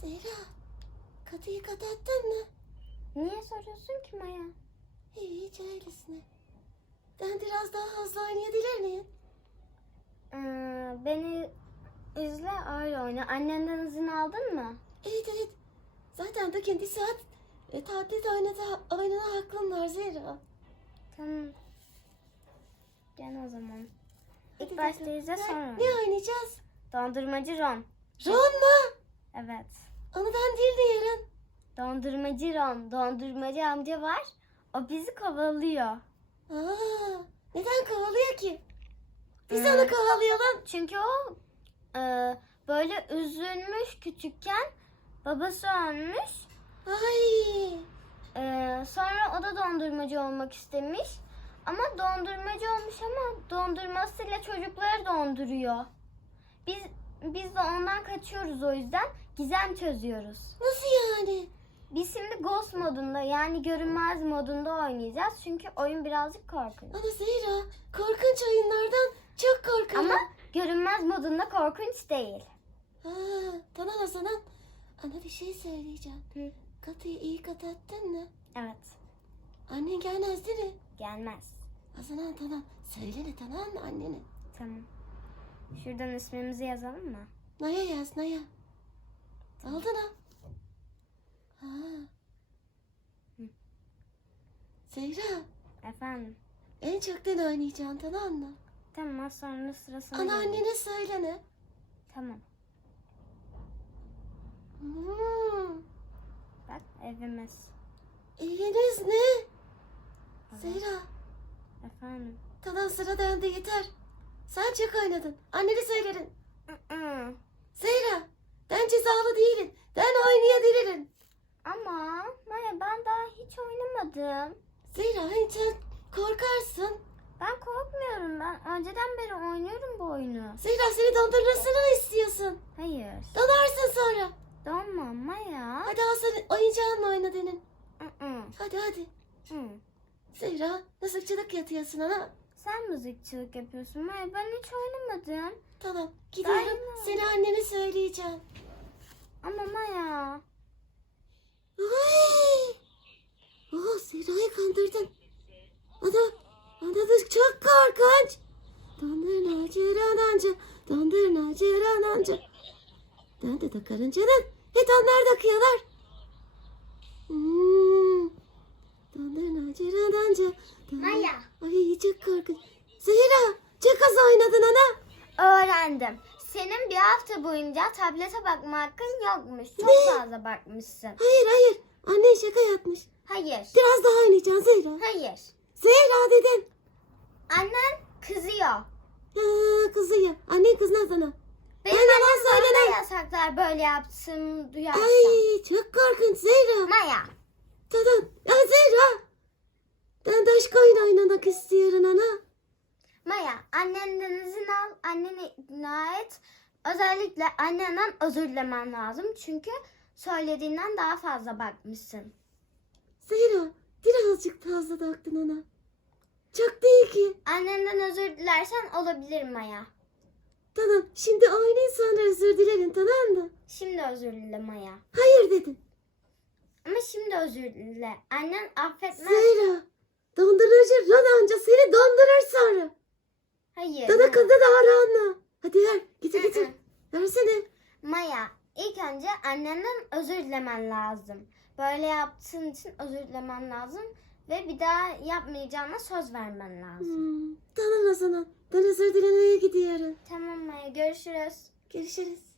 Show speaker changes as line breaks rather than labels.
Zehra, katıyı kapattın mı?
Niye soruyorsun ki Maya?
Hiç öylesine. Ben biraz daha hızlı oynayabilir miyim?
Ee, beni izle öyle oyna. Annenden izin aldın mı?
Evet evet. Zaten de kendi saat e, tatilde oynadı, oynana hakkım var Zehra.
Tamam. Gel o zaman. İlk başta izle sonra.
Ne oynayacağız?
Dondurmacı Ron.
Ron mu?
Evet.
Ben değil de yarın.
Dondurmacı Ron. Dondurmacı amca var. O bizi kovalıyor.
Aa, neden kovalıyor ki? Biz
Hmm.
onu kovalayalım.
Çünkü o e, böyle üzülmüş küçükken. Babası ölmüş.
Ay.
Ee, sonra o da dondurmacı olmak istemiş. Ama dondurmacı olmuş ama dondurmasıyla çocukları donduruyor. Biz biz de ondan kaçıyoruz o yüzden gizem çözüyoruz.
Nasıl yani?
Biz şimdi ghost modunda yani görünmez modunda oynayacağız. Çünkü oyun birazcık korkunç.
Ana Zehra, korkunç oyunlardan çok korkuyorum.
Ama görünmez modunda korkunç değil.
Ha, tamam o zaman. Ana bir şey söyleyeceğim.
Hı.
Katıyı iyi kapattın mı?
Evet.
Annen gelmez değil mi?
Gelmez.
O zaman tamam. Söylene tamam mı annene?
Tamam. Şuradan ismimizi yazalım mı?
Naya yaz Naya. Aldın ha. Ha.
Hı.
Zehra,
Efendim.
en çok ne oynayacaksın tamam mı?
Tamam az sonra sırasına
Ana
gelin.
annene söylene.
Tamam.
Hmm.
Bak evimiz.
Eviniz ne?
Evet.
Zehra,
Efendim.
tamam sıra döndü yeter. Sen çok oynadın. Annene söylerin. Zehra, ben cezalı değilim. Ben oynayabilirim.
Ama Maya ben daha hiç oynamadım.
Zehra, hani sen korkarsın.
Ben korkmuyorum. Ben önceden beri oynuyorum bu oyunu.
Zehra seni dondurmasını istiyorsun?
Hayır.
Donarsın sonra.
Donmam Maya.
Hadi al sen oyuncağınla oyna denin. Hadi hadi. Zehra, mızıkçılık yatıyorsun ana.
Sen müzikçilik yapıyorsun Maya. Ben hiç oynamadım.
Tamam, gidiyorum.
Daima.
Seni annene söyleyeceğim.
Ama Maya.
Ay! Oh, Zehra'yı kandırdın. Ana, ana da çok korkunç. Dondur naciranancı, dondur naciranancı. Döndü de karıncanın. Et onlar döküyorlar. Hmm. Dondur naciranancı.
Maya.
Ay çok korkunç. Zehra, çok az oynadın ana.
Öğrendim. Senin bir hafta boyunca tablete bakma hakkın yokmuş. Çok
Ne?
fazla bakmışsın.
Hayır hayır, annen şaka yapmış.
Hayır.
Biraz daha oynayacaksın Zehra.
Hayır.
Zehra dedin.
Annen kızıyor.
Ya kızıyor. Annen kızına sana.
Benim
Ben yalan
annem bana da yasaklar böyle yaptığımı duyarsam.
Ay çok korkunç Zehra.
Maya.
Tamam. Ya Zehra. Ben başka oyun oynamak istiyorum ana.
Maya annenden izin al. Anneni ikna et. Özellikle annenden özür dilemen lazım. Çünkü söylediğinden daha fazla bakmışsın.
Zehra birazcık fazla taktın ana. Çok değil ki.
Annenden özür dilersen olabilir Maya.
Tamam şimdi oynayın sonra özür dilerim tamam mı?
Şimdi özür dile Maya.
Hayır dedin.
Ama şimdi özür dile. Annen affetmez.
Zehra. Dondurucu Ron amca seni dondurur sonra.
Hayır.
Dana kızda da ara Hadi ver getir getir. Versene.
Maya ilk önce annenden özür dilemen lazım. Böyle yaptığın için özür dilemen lazım. Ve bir daha yapmayacağına söz vermen lazım.
Hmm, tamam o zaman. Ben özür dilemeye gidiyorum.
Tamam Maya görüşürüz.
Görüşürüz.